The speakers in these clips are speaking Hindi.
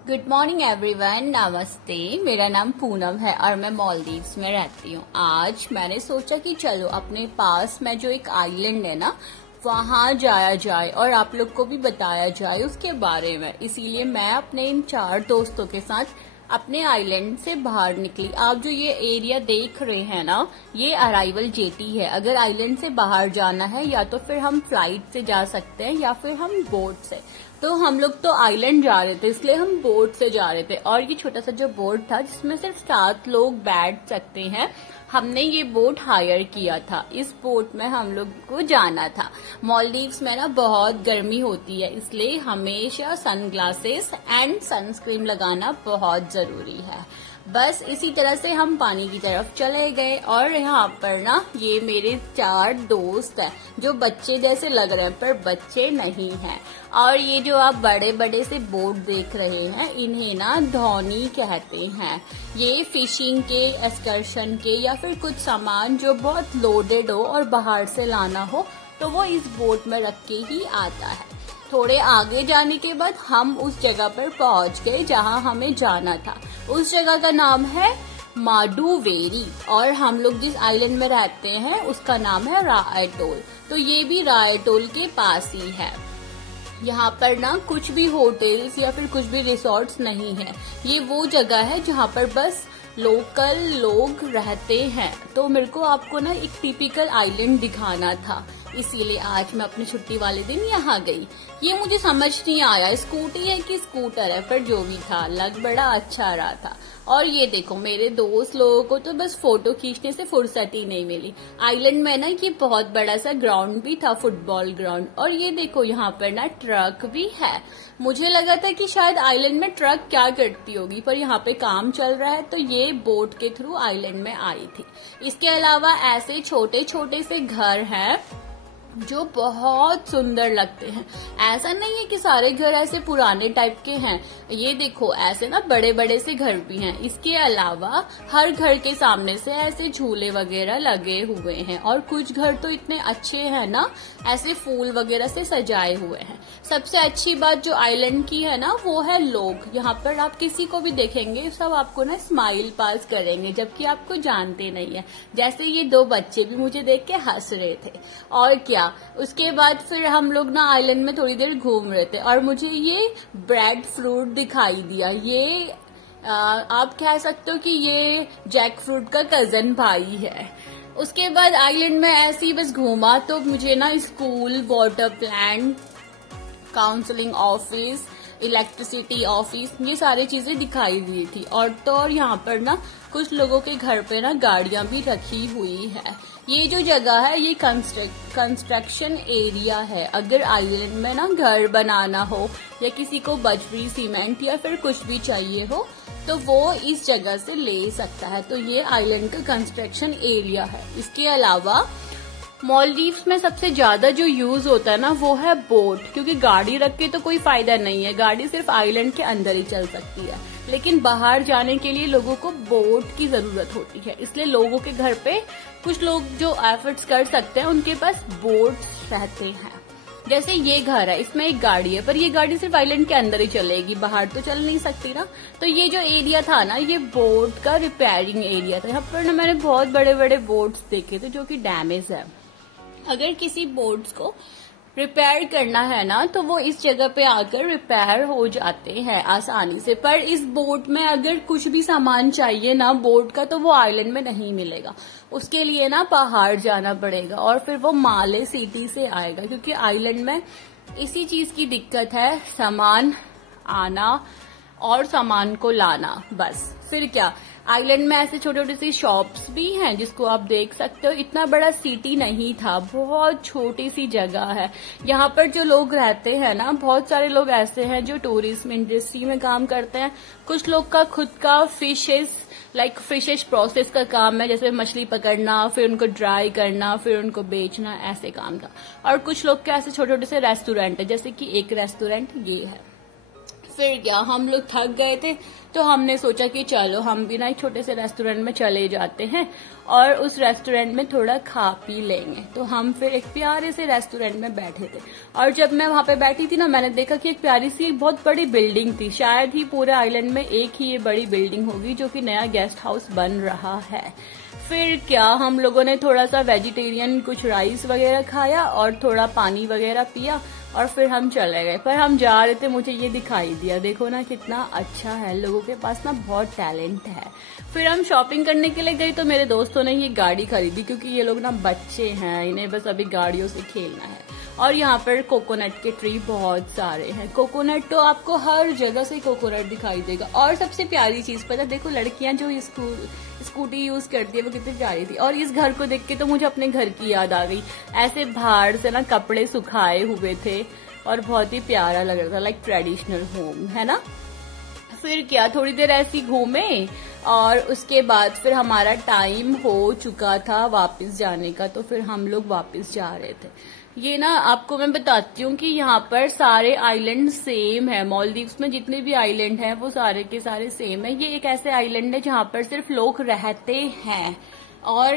गुड मॉर्निंग एवरीवन, नमस्ते। मेरा नाम पूनम है और मैं मालदीव्स में रहती हूँ। आज मैंने सोचा कि चलो अपने पास में जो एक आइलैंड है ना, वहाँ जाया जाए और आप लोग को भी बताया जाए उसके बारे में। इसीलिए मैं अपने इन 4 दोस्तों के साथ अपने आइलैंड से बाहर निकली। आप जो ये एरिया देख रहे हैं ना, ये अराइवल जेटी है। अगर आइलैंड से बाहर जाना है या तो फिर हम फ्लाइट से जा सकते हैं या फिर हम बोट से। तो हम लोग तो आइलैंड जा रहे थे, इसलिए हम बोट से जा रहे थे। और ये छोटा सा जो बोट था जिसमें सिर्फ 7 लोग बैठ सकते हैं, हमने ये बोट हायर किया था। इस बोट में हम लोग को जाना था। मालदीव्स में ना बहुत गर्मी होती है, इसलिए हमेशा सनग्लासेस एंड सनस्क्रीन लगाना बहुत जरूरी है। बस इसी तरह से हम पानी की तरफ चले गए और यहाँ पर ना ये मेरे 4 दोस्त हैं जो बच्चे जैसे लग रहे हैं पर बच्चे नहीं हैं। और ये जो आप बड़े बड़े से बोट देख रहे हैं, इन्हें ना धौनी कहते हैं। ये फिशिंग के, एक्सकर्शन के या फिर कुछ सामान जो बहुत लोडेड हो और बाहर से लाना हो तो वो इस बोट में रख के ही आता है। थोड़े आगे जाने के बाद हम उस जगह पर पहुंच गए जहां हमें जाना था। उस जगह का नाम है माडुवेरी और हम लोग जिस आइलैंड में रहते हैं उसका नाम है रायटोल। तो ये भी रायटोल के पास ही है। यहाँ पर ना कुछ भी होटल्स या फिर कुछ भी रिसोर्ट्स नहीं है। ये वो जगह है जहाँ पर बस लोकल लोग रहते हैं। तो मेरे को आपको ना एक टिपिकल आइलैंड दिखाना था, इसीलिए आज मैं अपनी छुट्टी वाले दिन यहाँ गई। ये मुझे समझ नहीं आया स्कूटी है कि स्कूटर है, पर जो भी था लग बड़ा अच्छा रहा था। और ये देखो मेरे दोस्त लोगों को तो बस फोटो खींचने से फुर्सत ही नहीं मिली। आइलैंड में ना ये बहुत बड़ा सा ग्राउंड भी था, फुटबॉल ग्राउंड। और ये देखो यहाँ पर ना ट्रक भी है। मुझे लगा था कि शायद आइलैंड में ट्रक क्या करती होगी, पर यहाँ पे काम चल रहा है तो ये बोट के थ्रू आइलैंड में आई थी। इसके अलावा ऐसे छोटे छोटे से घर हैं जो बहुत सुंदर लगते हैं। ऐसा नहीं है कि सारे घर ऐसे पुराने टाइप के हैं। ये देखो ऐसे ना बड़े बड़े से घर भी हैं। इसके अलावा हर घर के सामने से ऐसे झूले वगैरह लगे हुए हैं और कुछ घर तो इतने अच्छे हैं ना, ऐसे फूल वगैरह से सजाए हुए हैं। सबसे अच्छी बात जो आइलैंड की है ना, वो है लोग। यहाँ पर आप किसी को भी देखेंगे सब आपको ना स्माइल पास करेंगे, जबकि आपको जानते नहीं है। जैसे ये 2 बच्चे भी मुझे देख के हंस रहे थे। और क्या, उसके बाद फिर हम लोग ना आइलैंड में थोड़ी देर घूम रहे थे और मुझे ये ब्रेड फ्रूट दिखाई दिया। ये आप कह सकते हो कि ये जैक फ्रूट का कजन भाई है। उसके बाद आइलैंड में ऐसे ही बस घूमा तो मुझे ना school, water plant, counselling office, electricity office, ये सारी चीजें दिखाई दी थी। और यहाँ पर ना कुछ लोगों के घर पे ना गाड़ियां भी रखी हुई है। ये जो जगह है ये कंस्ट्रक्शन एरिया है। अगर आइलैंड में ना घर बनाना हो या किसी को बजरी, सीमेंट या फिर कुछ भी चाहिए हो तो वो इस जगह से ले सकता है। तो ये आइलैंड का कंस्ट्रक्शन एरिया है। इसके अलावा मालदीव्स में सबसे ज्यादा जो यूज होता है ना वो है बोट, क्योंकि गाड़ी रख के तो कोई फायदा नहीं है। गाड़ी सिर्फ आइलैंड के अंदर ही चल सकती है, लेकिन बाहर जाने के लिए लोगों को बोट की जरूरत होती है। इसलिए लोगों के घर पे कुछ लोग जो एफर्ट्स कर सकते हैं उनके पास बोट्स रहते हैं। जैसे ये घर है, इसमें एक गाड़ी है, पर ये गाड़ी सिर्फ आइलैंड के अंदर ही चलेगी, बाहर तो चल नहीं सकती ना। तो ये जो एरिया था ना, ये बोट का रिपेयरिंग एरिया था। यहाँ पर ना मैंने बहुत बड़े बड़े बोट्स देखे थे जो कि डैमेज है। अगर किसी बोट्स को रिपेयर करना है ना तो वो इस जगह पे आकर रिपेयर हो जाते हैं आसानी से। पर इस बोट में अगर कुछ भी सामान चाहिए ना बोट का, तो वो आइलैंड में नहीं मिलेगा। उसके लिए ना बाहर जाना पड़ेगा और फिर वो माले सिटी से आएगा, क्योंकि आइलैंड में इसी चीज की दिक्कत है, सामान आना और सामान को लाना। बस फिर क्या, आइलैंड में ऐसे छोटे छोटे सी शॉप्स भी हैं जिसको आप देख सकते हो। इतना बड़ा सिटी नहीं था, बहुत छोटी सी जगह है। यहाँ पर जो लोग रहते हैं ना, बहुत सारे लोग ऐसे हैं जो टूरिज्म इंडस्ट्री में काम करते हैं। कुछ लोग का खुद का फिशेस प्रोसेस का काम है, जैसे मछली पकड़ना, फिर उनको ड्राई करना, फिर उनको बेचना, ऐसे काम था। और कुछ लोग के ऐसे छोटे छोटे से रेस्टोरेंट है, जैसे कि एक रेस्टोरेंट ये है। फिर क्या, हम लोग थक गए थे तो हमने सोचा कि चलो हम भी ना एक छोटे से रेस्टोरेंट में चले जाते हैं और उस रेस्टोरेंट में थोड़ा खा पी लेंगे। तो हम फिर एक प्यारे से रेस्टोरेंट में बैठे थे और जब मैं वहां पे बैठी थी ना, मैंने देखा कि एक प्यारी सी एक बहुत बड़ी बिल्डिंग थी। शायद ही पूरे आइलैंड में एक ही ये बड़ी बिल्डिंग होगी जो कि नया गेस्ट हाउस बन रहा है। फिर क्या, हम लोगों ने थोड़ा सा वेजिटेरियन कुछ राइस वगैरह खाया और थोड़ा पानी वगैरह पिया और फिर हम चले गए। पर हम जा रहे थे, मुझे ये दिखाई दिया, देखो ना कितना अच्छा है, लोगों के पास ना बहुत टैलेंट है। फिर हम शॉपिंग करने के लिए गए तो मेरे दोस्तों ने ये गाड़ी खरीदी क्योंकि ये लोग ना बच्चे हैं, इन्हें बस अभी गाड़ियों से खेलना है। और यहाँ पर कोकोनट के ट्री बहुत सारे हैं। कोकोनट तो आपको हर जगह से कोकोनट दिखाई देगा। और सबसे प्यारी चीज पता, देखो लड़कियां जो स्कूटी यूज करती है वो कितनी प्यारी थी। और इस घर को देख के तो मुझे अपने घर की याद आ गई। ऐसे बाहर से ना कपड़े सुखाए हुए थे और बहुत ही प्यारा लग रहा था, लाइक ट्रेडिशनल होम है ना। फिर क्या, थोड़ी देर ऐसी घूमे और उसके बाद फिर हमारा टाइम हो चुका था वापस जाने का, तो फिर हम लोग वापस जा रहे थे। ये ना आपको मैं बताती हूँ कि यहाँ पर सारे आइलैंड सेम है। मालदीव्स में जितने भी आइलैंड हैं वो सारे के सारे सेम है। ये एक ऐसे आइलैंड है जहाँ पर सिर्फ लोग रहते हैं और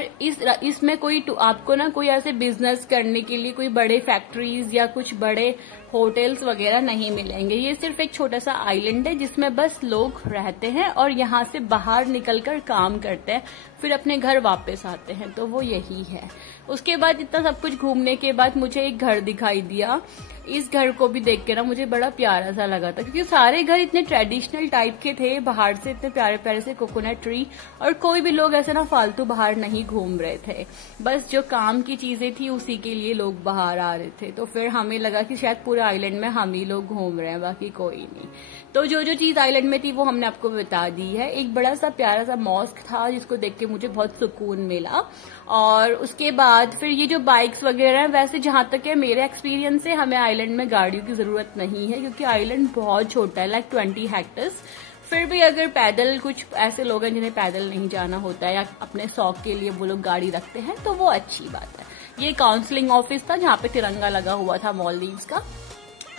इसमें कोई आपको ना कोई ऐसे बिजनेस करने के लिए कोई बड़े फैक्ट्रीज या कुछ बड़े होटल्स वगैरह नहीं मिलेंगे। ये सिर्फ एक छोटा सा आइलैंड है जिसमें बस लोग रहते हैं और यहाँ से बाहर निकलकर काम करते हैं, फिर अपने घर वापस आते हैं। तो वो यही है। उसके बाद इतना सब कुछ घूमने के बाद मुझे एक घर दिखाई दिया। इस घर को भी देख के ना मुझे बड़ा प्यारा सा लगा था क्योंकि सारे घर इतने ट्रेडिशनल टाइप के थे, बाहर से इतने प्यारे प्यारे से कोकोनट ट्री, और कोई भी लोग ऐसे ना फालतू बाहर नहीं घूम रहे थे। बस जो काम की चीजें थी उसी के लिए लोग बाहर आ रहे थे। तो फिर हमें लगा कि शायद पूरे आइलैंड में हम ही लोग घूम रहे हैं, बाकी कोई नहीं। तो जो जो चीज आइलैंड में थी वो हमने आपको बता दी है। एक बड़ा सा प्यारा सा मॉस्क था जिसको देख के मुझे बहुत सुकून मिला। और उसके बाद फिर ये जो बाइक्स वगैरह हैं, वैसे जहां तक है मेरे एक्सपीरियंस से हमें आइलैंड में गाड़ियों की जरूरत नहीं है क्योंकि आइलैंड बहुत छोटा है, लाइक 20 हेक्टर्स। फिर भी अगर पैदल, कुछ ऐसे लोग हैं जिन्हें पैदल नहीं जाना होता है या अपने शौक के लिए वो लोग गाड़ी रखते हैं, तो वो अच्छी बात है। ये काउंसलिंग ऑफिस था जहाँ पे तिरंगा लगा हुआ था मालदीव्स का।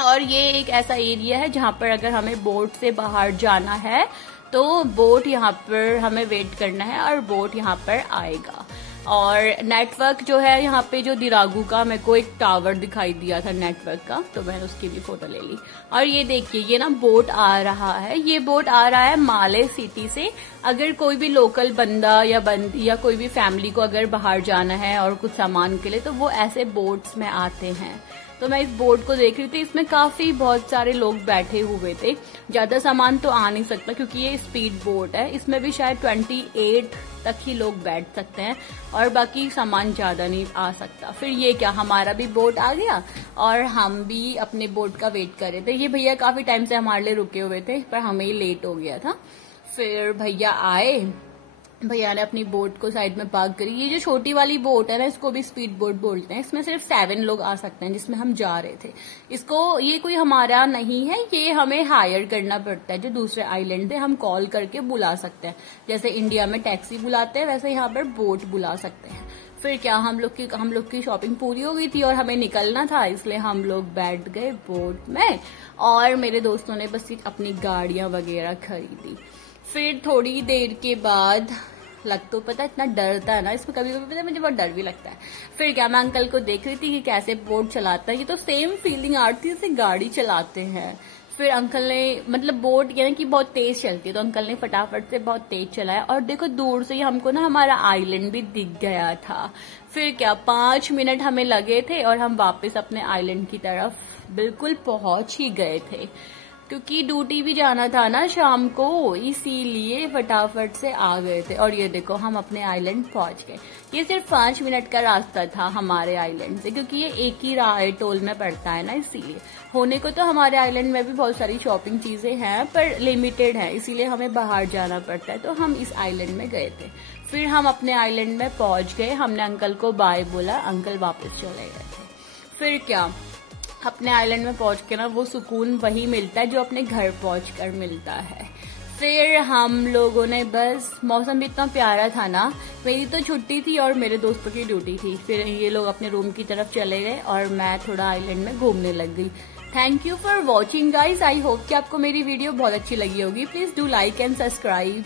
और ये एक ऐसा एरिया है जहाँ पर अगर हमें बोट से बाहर जाना है तो बोट यहाँ पर हमें वेट करना है और बोट यहाँ पर आएगा। और नेटवर्क जो है यहाँ पे, जो दिरागू का मेरे को एक टावर दिखाई दिया था नेटवर्क का, तो मैंने उसकी भी फोटो ले ली। और ये देखिए, ये ना बोट आ रहा है, ये बोट आ रहा है माले सिटी से। अगर कोई भी लोकल बंदा या बंदी या कोई भी फैमिली को अगर बाहर जाना है और कुछ सामान के लिए, तो वो ऐसे बोट्स में आते हैं। तो मैं इस बोट को देख रही थी, इसमें काफी बहुत सारे लोग बैठे हुए थे। ज्यादा सामान तो आ नहीं सकता क्योंकि ये स्पीड बोट है। इसमें भी शायद 28 तक ही लोग बैठ सकते हैं और बाकी सामान ज्यादा नहीं आ सकता। फिर ये क्या, हमारा भी बोट आ गया और हम भी अपने बोट का वेट कर रहे थे। ये भैया काफी टाइम से हमारे लिए रुके हुए थे पर हमें लेट हो गया था। फिर भैया आए, भैया ने अपनी बोट को साइड में पार्क करी। ये जो छोटी वाली बोट है ना, इसको भी स्पीड बोट बोलते हैं। इसमें सिर्फ 7 लोग आ सकते हैं, जिसमें हम जा रहे थे। इसको, ये कोई हमारा नहीं है, ये हमें हायर करना पड़ता है। जो दूसरे आइलैंड थे हम कॉल करके बुला सकते हैं। जैसे इंडिया में टैक्सी बुलाते हैं वैसे यहाँ पर बोट बुला सकते हैं। फिर क्या, हम लोग की शॉपिंग पूरी हो गई थी और हमें निकलना था, इसलिए हम लोग बैठ गए बोट में और मेरे दोस्तों ने बस अपनी गाड़ियां वगैरह खरीदी। फिर थोड़ी देर के बाद तो पता इतना डरता है ना इसमें, कभी कभी पता मुझे बहुत डर भी लगता है। फिर क्या, मैं अंकल को देख रही थी कि कैसे बोट चलाता है। ये तो सेम फीलिंग आ रही थी जैसे गाड़ी चलाते हैं। फिर अंकल ने, मतलब बोट यानी कि बहुत तेज चलती है, तो अंकल ने फटाफट से बहुत तेज चलाया और देखो दूर से ही हमको ना हमारा आइलैंड भी दिख गया था। फिर क्या, 5 मिनट हमें लगे थे और हम वापस अपने आइलैंड की तरफ बिल्कुल पहुंच ही गए थे क्योंकि ड्यूटी भी जाना था ना शाम को, इसीलिए फटाफट से आ गए थे। और ये देखो हम अपने आइलैंड पहुंच गए। ये सिर्फ 5 मिनट का रास्ता था हमारे आइलैंड से, क्योंकि ये एक ही टोल में पड़ता है ना, इसीलिए। होने को तो हमारे आइलैंड में भी बहुत सारी शॉपिंग चीजें हैं पर लिमिटेड है, इसीलिए हमें बाहर जाना पड़ता है। तो हम इस आइलैंड में गए थे। फिर हम अपने आइलैंड में पहुंच गए, हमने अंकल को बाय बोला, अंकल वापस चले गए थे। फिर क्या, अपने आइलैंड में पहुंच के ना वो सुकून वही मिलता है जो अपने घर पहुंचकर मिलता है। फिर हम लोगों ने बस, मौसम भी इतना प्यारा था ना, मेरी तो छुट्टी थी और मेरे दोस्तों की ड्यूटी थी। फिर ये लोग अपने रूम की तरफ चले गए और मैं थोड़ा आइलैंड में घूमने लग गई। Thank you for watching guys. I hope कि आपको मेरी वीडियो बहुत अच्छी लगी होगी। Please do like and subscribe.